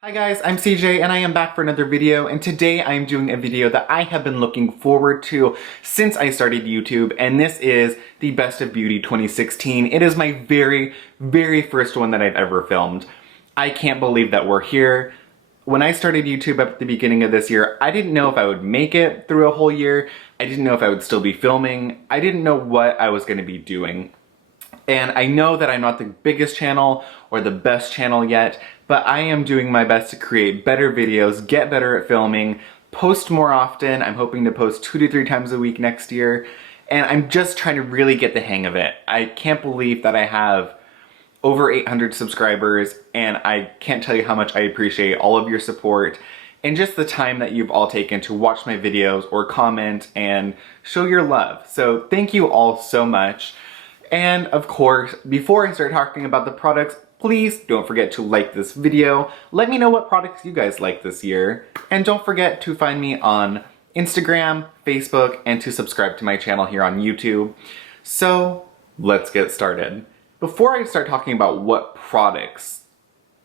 Hi guys, I'm CJ and I am back for another video, and today I'm doing a video that I have been looking forward to since I started YouTube, and this is the Best of Beauty 2016. It is my very first one that I've ever filmed. I can't believe that we're here. When I started YouTube at the beginning of this year, I didn't know if I would make it through a whole year. I didn't know if I would still be filming. I didn't know what I was going to be doing. And I know that I'm not the biggest channel or the best channel yet, but I am doing my best to create better videos, get better at filming, post more often. I'm hoping to post 2 to 3 times a week next year, and I'm just trying to really get the hang of it. I can't believe that I have over 800 subscribers, and I can't tell you how much I appreciate all of your support and just the time that you've all taken to watch my videos or comment and show your love. So thank you all so much. And of course, before I start talking about the products, please don't forget to like this video. Let me know what products you guys like this year. And don't forget to find me on Instagram, Facebook, and to subscribe to my channel here on YouTube. So let's get started. Before I start talking about what products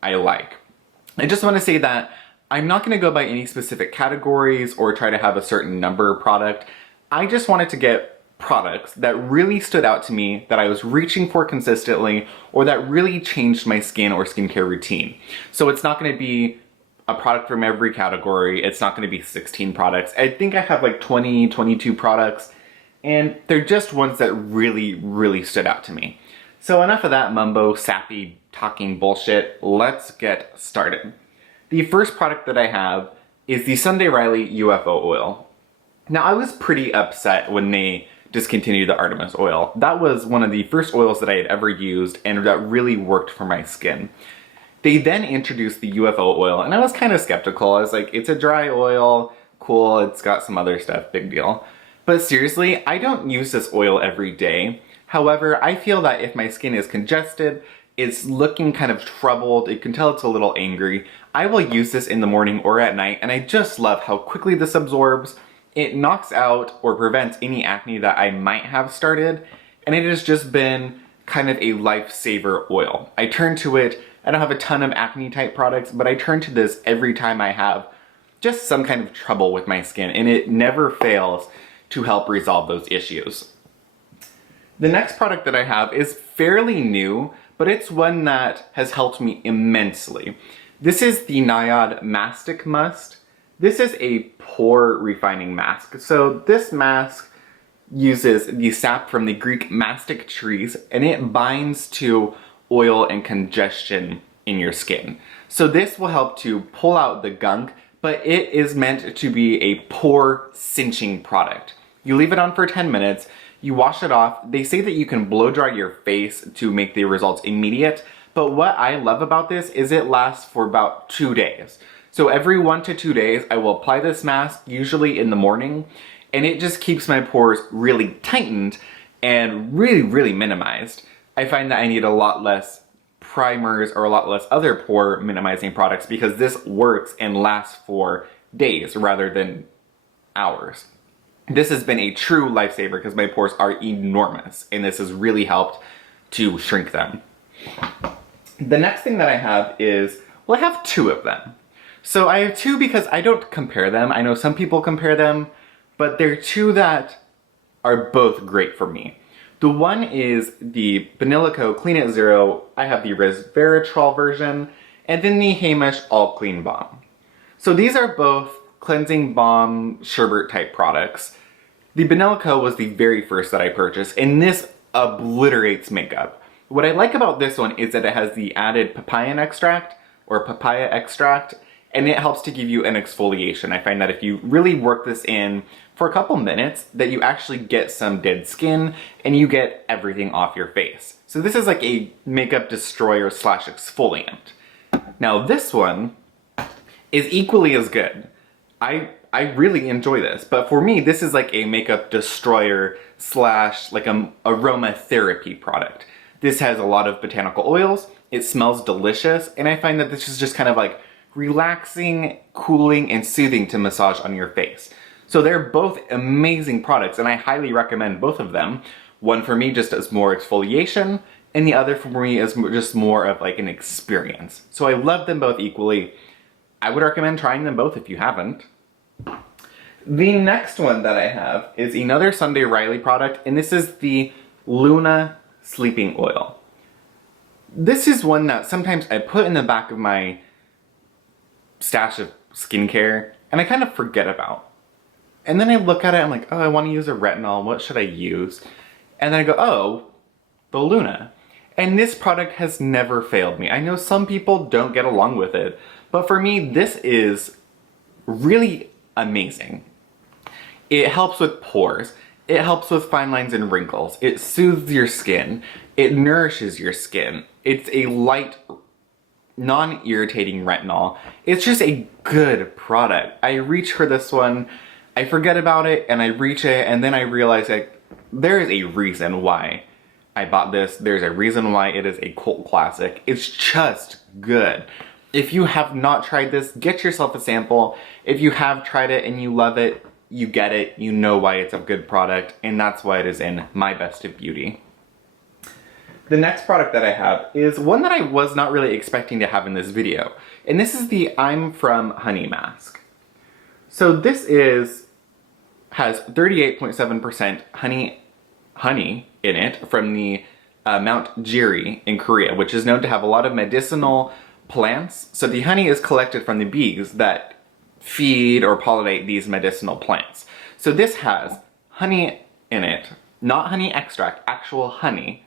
I like, I just want to say that I'm not going to go by any specific categories or try to have a certain number of product. I just wanted to get products that really stood out to me, that I was reaching for consistently, or that really changed my skin or skincare routine. So it's not going to be a product from every category. It's not going to be 16 products. I think I have like 20, 22 products, and they're just ones that really stood out to me. So enough of that mumbo, sappy, talking bullshit. Let's get started. The first product that I have is the Sunday Riley UFO Oil. Now, I was pretty upset when they discontinued the Artemis oil. That was one of the first oils that I had ever used and that really worked for my skin. They then introduced the UFO oil and I was kind of skeptical. I was like, it's a dry oil, cool, it's got some other stuff, big deal. But seriously, I don't use this oil every day. However, I feel that if my skin is congested, it's looking kind of troubled, you can tell it's a little angry, I will use this in the morning or at night, and I just love how quickly this absorbs. It knocks out or prevents any acne that I might have started, and it has just been kind of a lifesaver oil. I turn to it, I don't have a ton of acne type products, but I turn to this every time I have just some kind of trouble with my skin, and it never fails to help resolve those issues. The next product that I have is fairly new, but it's one that has helped me immensely. This is the Niod Mastic Must. This is a pore refining mask. So this mask uses the sap from the Greek mastic trees, and it binds to oil and congestion in your skin. So this will help to pull out the gunk, but it is meant to be a pore cinching product. You leave it on for 10 minutes, you wash it off. They say that you can blow dry your face to make the results immediate, but what I love about this is it lasts for about 2 days. So every 1 to 2 days, I will apply this mask, usually in the morning, and it just keeps my pores really tightened and really minimized. I find that I need a lot less primers or a lot less other pore minimizing products because this works and lasts for days rather than hours. This has been a true lifesaver because my pores are enormous, and this has really helped to shrink them. The next thing that I have is, well, I have 2 of them. So I have 2 because I don't compare them. I know some people compare them, but they're 2 that are both great for me. The one is the Benilico Clean It Zero. I have the resveratrol version, and then the Hamish All Clean Balm. So these are both cleansing balm sherbet type products. The Benilico was the very first that I purchased, and this obliterates makeup. What I like about this one is that it has the added papaya extract, and it helps to give you an exfoliation. I find that if you really work this in for a couple minutes, that you actually get some dead skin and you get everything off your face. So this is like a makeup destroyer / exfoliant. Now this one is equally as good. I really enjoy this, but for me, this is like a makeup destroyer / like an aromatherapy product. This has a lot of botanical oils, it smells delicious, and I find that this is just kind of like relaxing, cooling, and soothing to massage on your face. So they're both amazing products, and I highly recommend both of them. One for me just as more exfoliation, and the other for me is just more of like an experience. So I love them both equally. I would recommend trying them both if you haven't. The next one that I have is another Sunday Riley product, and this is the Luna Sleeping Oil. This is one that sometimes I put in the back of my stash of skincare, and I kind of forget about. And then I look at it, I'm like, oh, I want to use a retinol, what should I use? And then I go, oh, the Luna. And this product has never failed me. I know some people don't get along with it, but for me, this is really amazing. It helps with pores. It helps with fine lines and wrinkles. It soothes your skin. It nourishes your skin. It's a light, non-irritating retinol. It's just a good product. I reach for this one, I forget about it, and I reach it, and then I realize that there is a reason why I bought this. There's a reason why it is a cult classic. It's just good. If you have not tried this, get yourself a sample. If you have tried it and you love it, you get it, you know why it's a good product, and that's why it is in my best of beauty. The next product that I have is one that I was not really expecting to have in this video, and this is the I'm From Honey Mask. So this has 38.7% honey in it from the Mount Jiri in Korea, which is known to have a lot of medicinal plants. So the honey is collected from the bees that feed or pollinate these medicinal plants. So this has honey in it, not honey extract, actual honey.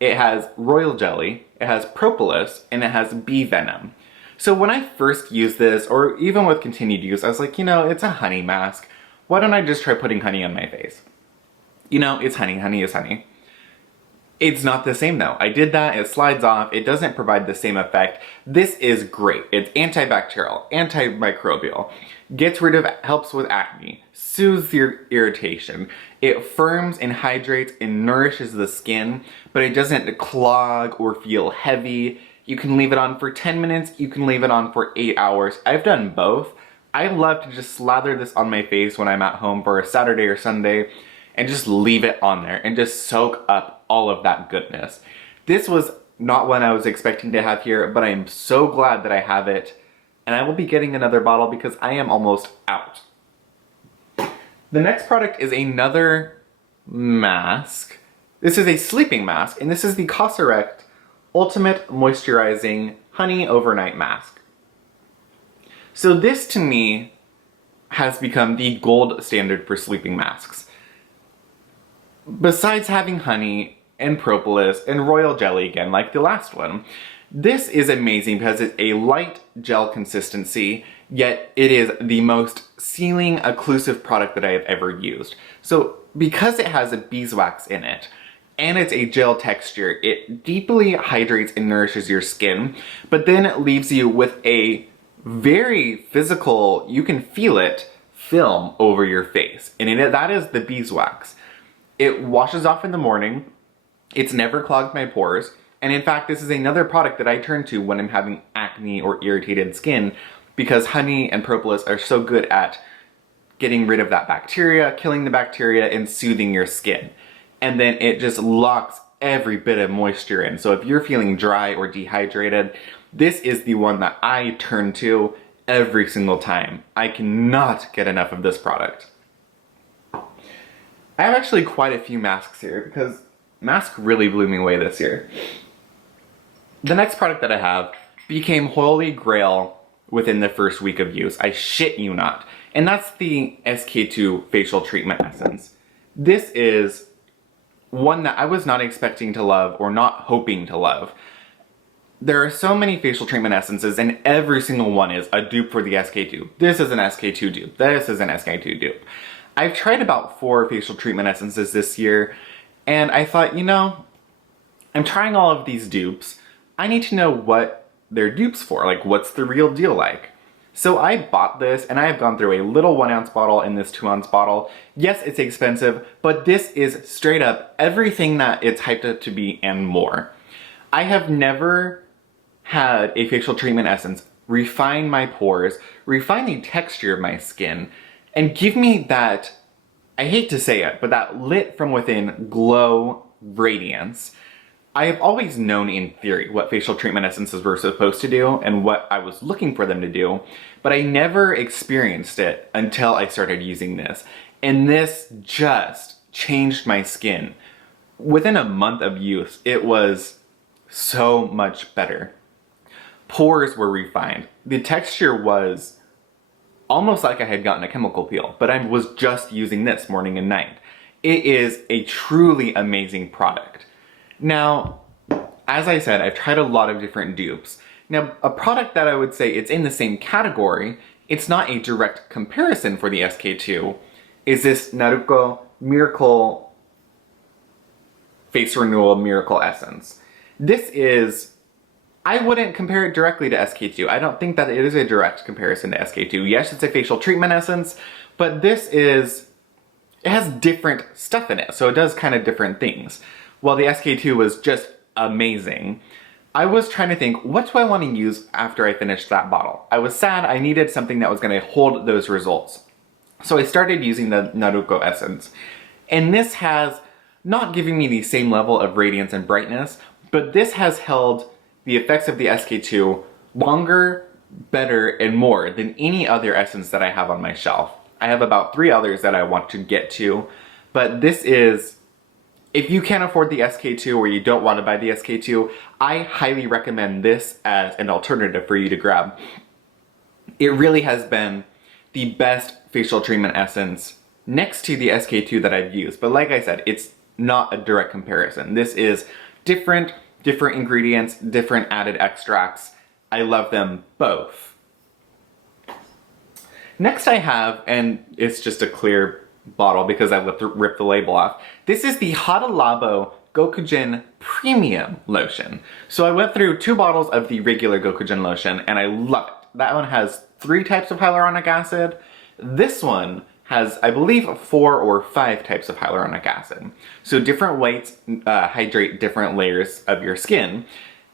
It has royal jelly, it has propolis, and it has bee venom. So when I first used this, or even with continued use, I was like, you know, it's a honey mask. Why don't I just try putting honey on my face? You know, it's honey, honey is honey. It's not the same though. I did that, it slides off, it doesn't provide the same effect. This is great. It's antibacterial, antimicrobial, helps with acne, soothes your irritation. It firms and hydrates and nourishes the skin, but it doesn't clog or feel heavy. You can leave it on for 10 minutes, you can leave it on for 8 hours. I've done both. I love to just slather this on my face when I'm at home for a Saturday or Sunday and just leave it on there and just soak up all of that goodness. This was not one I was expecting to have here, but I am so glad that I have it, and I will be getting another bottle because I am almost out. The next product is another mask. This is a sleeping mask, and this is the CosRx Ultimate Moisturizing Honey Overnight Mask. So this to me has become the gold standard for sleeping masks. Besides having honey and propolis and royal jelly again, like the last one, this is amazing because it's a light gel consistency, yet it is the most sealing, occlusive product that I have ever used. So because it has a beeswax in it, and it's a gel texture, it deeply hydrates and nourishes your skin, but then it leaves you with a very physical, you can feel it, film over your face. And that is the beeswax. It washes off in the morning, it's never clogged my pores, and in fact this is another product that I turn to when I'm having acne or irritated skin because honey and propolis are so good at getting rid of that bacteria, killing the bacteria, and soothing your skin. And then it just locks every bit of moisture in. So if you're feeling dry or dehydrated, this is the one that I turn to every single time. I cannot get enough of this product. I have actually quite a few masks here because masks really blew me away this year. The next product that I have became holy grail within the first week of use. I shit you not. And that's the SK2 Facial Treatment Essence. This is one that I was not expecting to love or not hoping to love. There are so many facial treatment essences and every single one is a dupe for the SK2. This is an SK2 dupe. This is an SK2 dupe. I've tried about 4 facial treatment essences this year and I thought, you know, I'm trying all of these dupes. I need to know what they're dupes for, like what's the real deal like. So I bought this and I have gone through a little 1 ounce bottle and this 2 ounce bottle. Yes, it's expensive, but this is straight up everything that it's hyped up to be and more. I have never had a facial treatment essence refine my pores, refine the texture of my skin, and give me that, I hate to say it, but that lit from within glow radiance. I have always known in theory what facial treatment essences were supposed to do and what I was looking for them to do, but I never experienced it until I started using this. And this just changed my skin. Within a month of use, it was so much better. Pores were refined. The texture was almost like I had gotten a chemical peel, but I was just using this morning and night. It is a truly amazing product. Now, as I said, I've tried a lot of different dupes. Now, a product that I would say it's in the same category, it's not a direct comparison for the SK-II, is this Naruko Miracle Face Renewal Miracle Essence. This is, I wouldn't compare it directly to SK-II. I don't think that it is a direct comparison to SK-II. Yes, it's a facial treatment essence, but this is, it has different stuff in it, so it does kind of different things. While the SK-II was just amazing, I was trying to think, what do I want to use after I finished that bottle? I was sad, I needed something that was going to hold those results. So I started using the Naruko Essence. And this has not given me the same level of radiance and brightness, but this has held the effects of the SK-II longer, better, and more than any other essence that I have on my shelf. I have about 3 others that I want to get to, but this is, if you can't afford the SK-II or you don't want to buy the SK-II, I highly recommend this as an alternative for you to grab. It really has been the best facial treatment essence next to the SK-II that I've used. But like I said, it's not a direct comparison. This is different ingredients, different added extracts. I love them both. Next I have, and it's just a clear bottle because I ripped the label off. This is the Hot Olavo Kokujin Premium Lotion. So I went through 2 bottles of the regular Kokujin lotion and I love it. That one has 3 types of hyaluronic acid. This one has, I believe, 4 or 5 types of hyaluronic acid. So different weights hydrate different layers of your skin.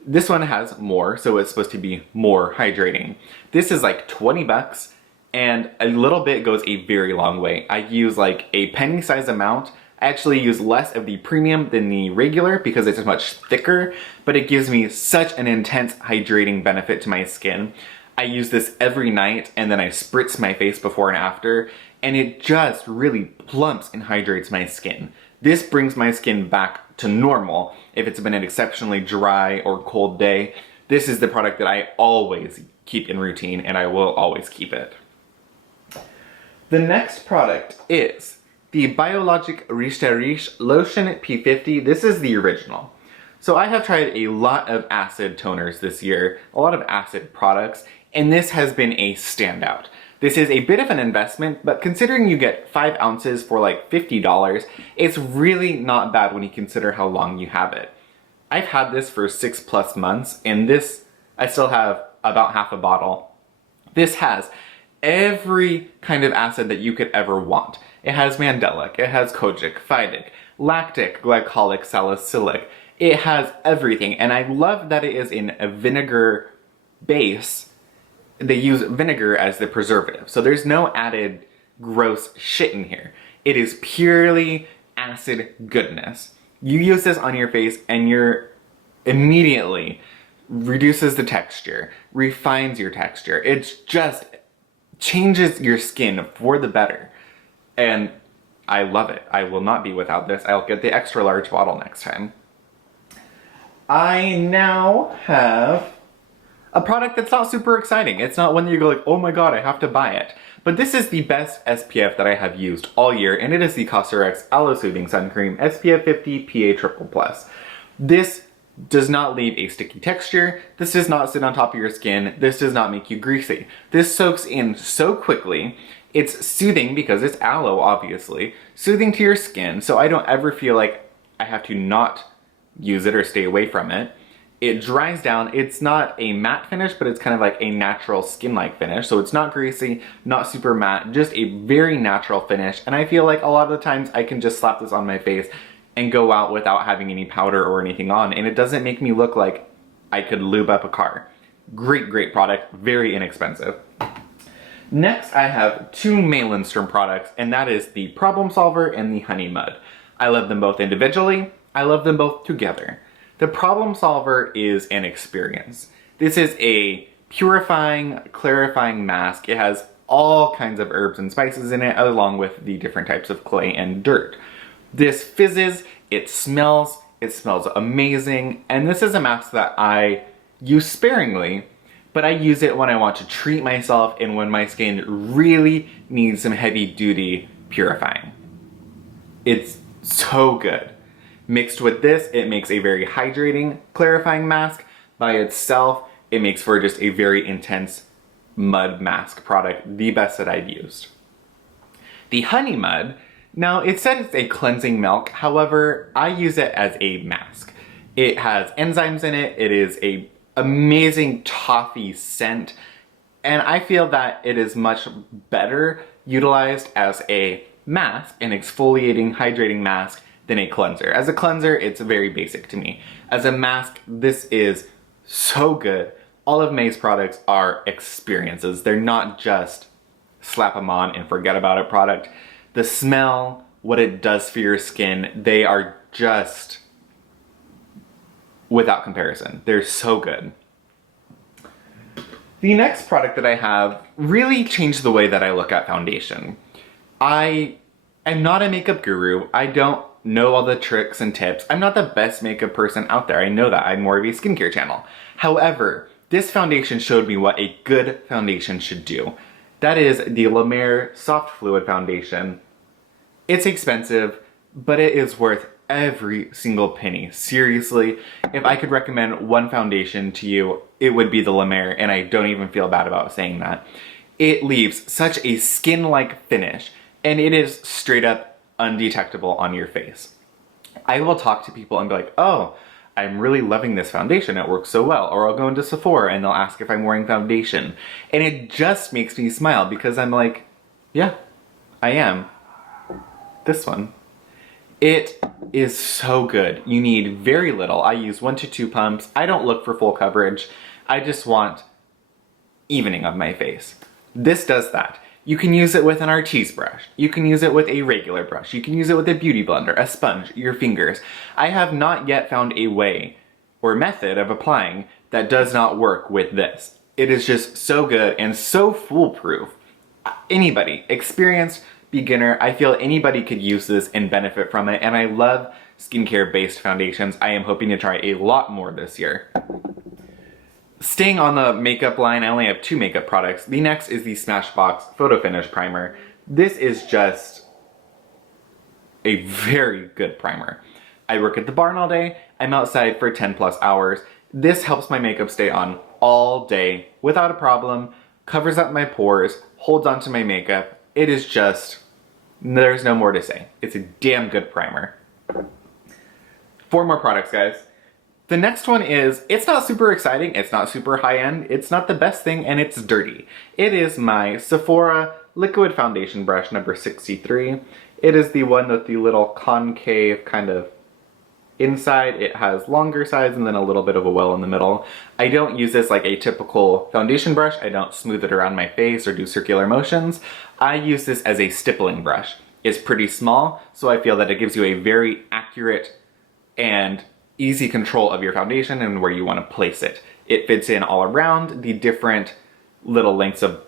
This one has more, so it's supposed to be more hydrating. This is like 20 bucks. And a little bit goes a very long way. I use like a penny-sized amount. I actually use less of the premium than the regular because it's much thicker, but it gives me such an intense hydrating benefit to my skin. I use this every night and then I spritz my face before and after, and it just really plumps and hydrates my skin. This brings my skin back to normal if it's been an exceptionally dry or cold day. This is the product that I always keep in routine and I will always keep it. The next product is the Biologic Riche de Riche Lotion P50. This is the original. So I have tried a lot of acid toners this year, a lot of acid products, and this has been a standout. This is a bit of an investment, but considering you get 5 ounces for like $50, it's really not bad when you consider how long you have it. I've had this for 6+ months, and this, I still have about half a bottle. This has every kind of acid that you could ever want. It has mandelic, it has kojic, phytic, lactic, glycolic, salicylic. It has everything, and I love that it is in a vinegar base. They use vinegar as the preservative, so there's no added gross shit in here. It is purely acid goodness. You use this on your face and you're immediately reduces the texture, refines your texture. It's just changes your skin for the better. And I love it. I will not be without this. I'll get the extra large bottle next time. I now have a product that's not super exciting. It's not one that you go like, oh my god, I have to buy it. But this is the best SPF that I have used all year, and it is the CosRx Aloe Soothing Sun Cream SPF 50 PA++. This does not leave a sticky texture. This does not sit on top of your skin. This does not make you greasy. This soaks in so quickly. It's soothing because it's aloe, obviously. Soothing to your skin, so I don't ever feel like I have to not use it or stay away from it. It dries down. It's not a matte finish, but it's kind of like a natural skin-like finish. So it's not greasy, not super matte, just a very natural finish. And I feel like a lot of the times I can just slap this on my face and go out without having any powder or anything on. And it doesn't make me look like I could lube up a car. Great, great product, very inexpensive. Next, I have 2 Lindstrom products, and that is the Problem Solver and the Honey Mud. I love them both individually. I love them both together. The Problem Solver is an experience. This is a purifying, clarifying mask. It has all kinds of herbs and spices in it, along with the different types of clay and dirt. This fizzes, it smells amazing, and this is a mask that I use sparingly, but I use it when I want to treat myself and when my skin really needs some heavy-duty purifying. It's so good. Mixed with this, it makes a very hydrating, clarifying mask. By itself, it makes for just a very intense mud mask product, the best that I've used. The Honey Mud, now it said it's a cleansing milk, however, I use it as a mask. It has enzymes in it, it is a amazing toffee scent, and I feel that it is much better utilized as a mask, an exfoliating, hydrating mask, than a cleanser. As a cleanser, it's very basic to me. As a mask, this is so good. All of May's products are experiences. They're not just slap them on and forget about it product. The smell, what it does for your skin, they are just without comparison. They're so good. The next product that I have really changed the way that I look at foundation. I am not a makeup guru. I don't know all the tricks and tips. I'm not the best makeup person out there. I know that. I'm more of a skincare channel. However, this foundation showed me what a good foundation should do. That is the La Mer Soft Fluid Foundation. It's expensive, but it is worth every single penny. Seriously, if I could recommend one foundation to you, it would be the La Mer, and I don't even feel bad about saying that. It leaves such a skin-like finish, and it is straight up undetectable on your face. I will talk to people and be like, oh, I'm really loving this foundation, it works so well. Or I'll go into Sephora and they'll ask if I'm wearing foundation. And it just makes me smile because I'm like, yeah, I am. This one. It is so good. You need very little. I use 1 to 2 pumps. I don't look for full coverage. I just want evening of my face. This does that. You can use it with an artiste brush. You can use it with a regular brush. You can use it with a beauty blender, a sponge, your fingers. I have not yet found a way or method of applying that does not work with this. It is just so good and so foolproof. Anybody, experienced, beginner, I feel anybody could use this and benefit from it, and I love skincare-based foundations. I am hoping to try a lot more this year. Staying on the makeup line, I only have 2 makeup products. The next is the Smashbox Photo Finish Primer. This is just a very good primer. I work at the barn all day. I'm outside for 10 plus hours. This helps my makeup stay on all day without a problem, covers up my pores, holds onto my makeup. It is just, there's no more to say. It's a damn good primer. 4 more products, guys. The next one is, it's not super exciting, it's not super high-end, it's not the best thing, and it's dirty. It is my Sephora Liquid Foundation Brush number 63. It is the one with the little concave kind of inside. It has longer sides and then a little bit of a well in the middle. I don't use this like a typical foundation brush. I don't smooth it around my face or do circular motions. I use this as a stippling brush. It's pretty small, so I feel that it gives you a very accurate and easy control of your foundation and where you want to place it. It fits in all around. The different little lengths of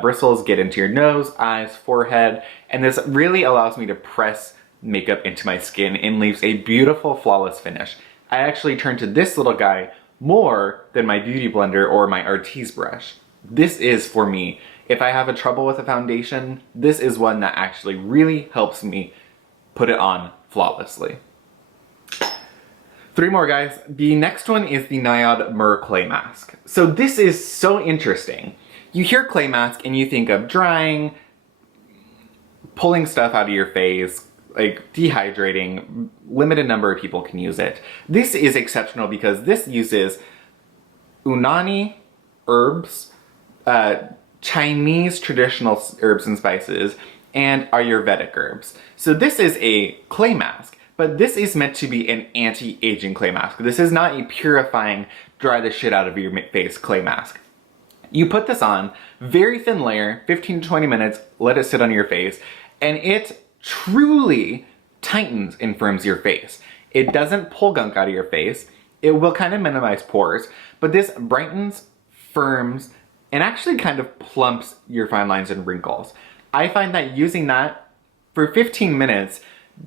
bristles get into your nose, eyes, forehead, and this really allows me to press makeup into my skin and leaves a beautiful, flawless finish. I actually turn to this little guy more than my beauty blender or my artiste brush. This is, for me, if I have a trouble with a foundation, this is one that actually really helps me put it on flawlessly. 3 more, guys. The next one is the Niod Myrrh Clay Mask. So this is so interesting. You hear clay mask and you think of drying, pulling stuff out of your face, like dehydrating. Limited number of people can use it. This is exceptional because this uses unani herbs, Chinese traditional herbs and spices, and Ayurvedic herbs. So this is a clay mask. But this is meant to be an anti-aging clay mask. This is not a purifying, dry the shit out of your face clay mask. You put this on, very thin layer, 15 to 20 minutes, let it sit on your face, and it truly tightens and firms your face. It doesn't pull gunk out of your face. It will kind of minimize pores, but this brightens, firms, and actually kind of plumps your fine lines and wrinkles. I find that using that for 15 minutes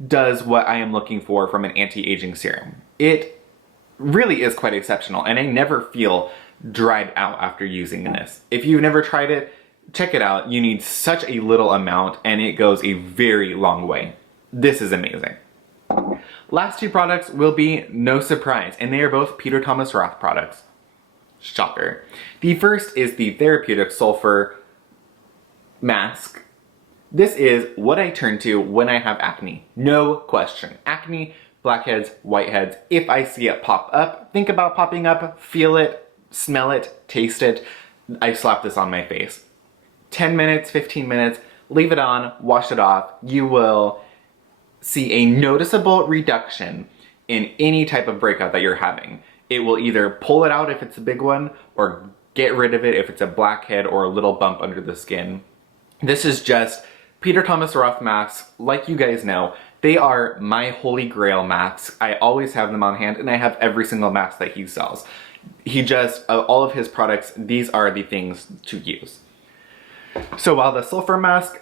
does what I am looking for from an anti-aging serum. It really is quite exceptional, and I never feel dried out after using this. If you've never tried it, check it out. You need such a little amount, and it goes a very long way. This is amazing. Last two products will be no surprise, and they are both Peter Thomas Roth products. Shocker. The first is the Therapeutic Sulfur Mask. This is what I turn to when I have acne. No question. Acne, blackheads, whiteheads. If I see it pop up, think about popping up, feel it, smell it, taste it, I slap this on my face. 10 minutes, 15 minutes, leave it on, wash it off. You will see a noticeable reduction in any type of breakout that you're having. It will either pull it out if it's a big one, or get rid of it if it's a blackhead or a little bump under the skin. This is just Peter Thomas Roth masks. Like you guys know, they are my holy grail masks. I always have them on hand, and I have every single mask that he sells. He just, all of his products, these are the things to use. So while the Sulfur Mask,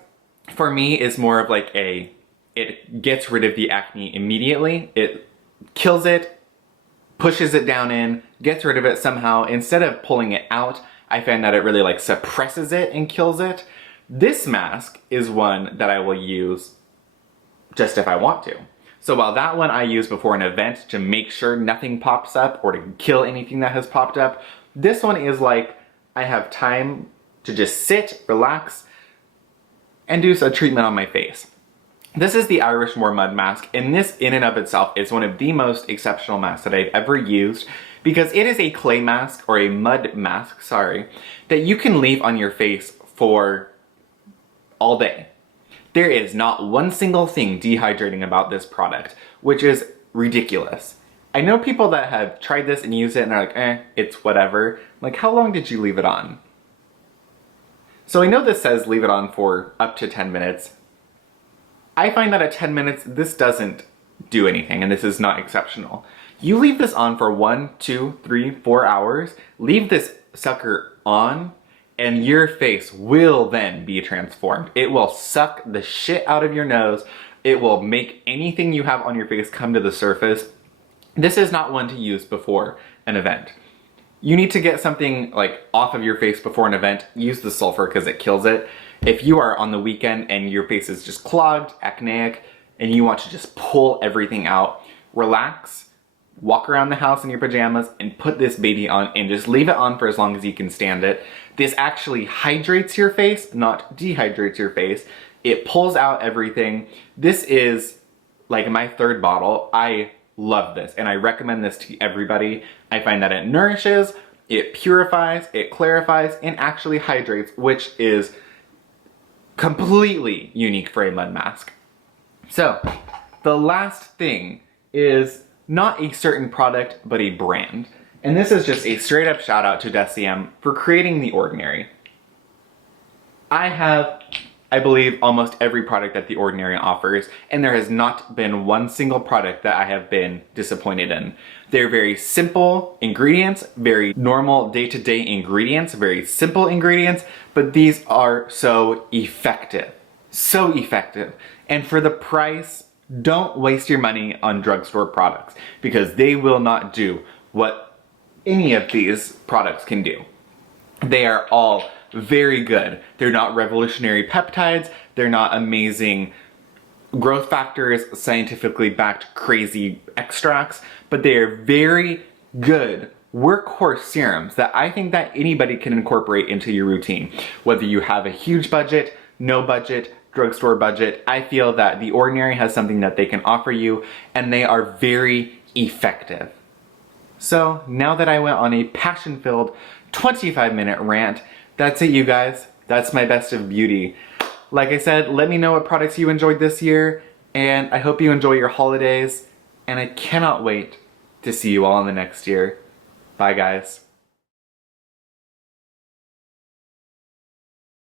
for me, is more of like it gets rid of the acne immediately. It kills it, pushes it down in, gets rid of it somehow. Instead of pulling it out, I find that it really like suppresses it and kills it. This mask is one that I will use just if I want to. So while that one I use before an event to make sure nothing pops up or to kill anything that has popped up, this one is like I have time to just sit, relax, and do a treatment on my face. This is the Irish Moor Mud Mask, and this in and of itself is one of the most exceptional masks that I've ever used, because it is a clay mask, or a mud mask, sorry, that you can leave on your face for all day. There is not one single thing dehydrating about this product, which is ridiculous. I know people that have tried this and used it and are like, it's whatever. Like, how long did you leave it on? So I know this says leave it on for up to 10 minutes. I find that at 10 minutes, this doesn't do anything, and this is not exceptional. You leave this on for 1, 2, 3, 4 hours, leave this sucker on, and your face will then be transformed. It will suck the shit out of your nose. It will make anything you have on your face come to the surface. This is not one to use before an event. You need to get something like off of your face before an event. Use the sulfur because it kills it. If you are on the weekend and your face is just clogged, acneic, and you want to just pull everything out, relax, walk around the house in your pajamas and put this baby on and just leave it on for as long as you can stand it. This actually hydrates your face, not dehydrates your face. It pulls out everything. This is like my third bottle. I love this and I recommend this to everybody. I find that it nourishes, it purifies, it clarifies, and actually hydrates, which is completely unique for a mud mask. So, the last thing is not a certain product, but a brand. And this is just a straight up shout out to Deciem for creating The Ordinary. I have, I believe, almost every product that The Ordinary offers, and there has not been one single product that I have been disappointed in. They're very simple ingredients, very normal day-to-day ingredients, very simple ingredients, but these are so effective. So effective. And for the price, don't waste your money on drugstore products, because they will not do what any of these products can do. They are all very good. They're not revolutionary peptides, they're not amazing growth factors, scientifically backed crazy extracts, but they are very good workhorse serums that I think that anybody can incorporate into your routine. Whether you have a huge budget, no budget, drugstore budget, I feel that The Ordinary has something that they can offer you, and they are very effective. So now that I went on a passion-filled 25-minute rant, that's it, you guys. That's my best of beauty. Like I said, let me know what products you enjoyed this year, and I hope you enjoy your holidays, and I cannot wait to see you all in the next year. Bye, guys.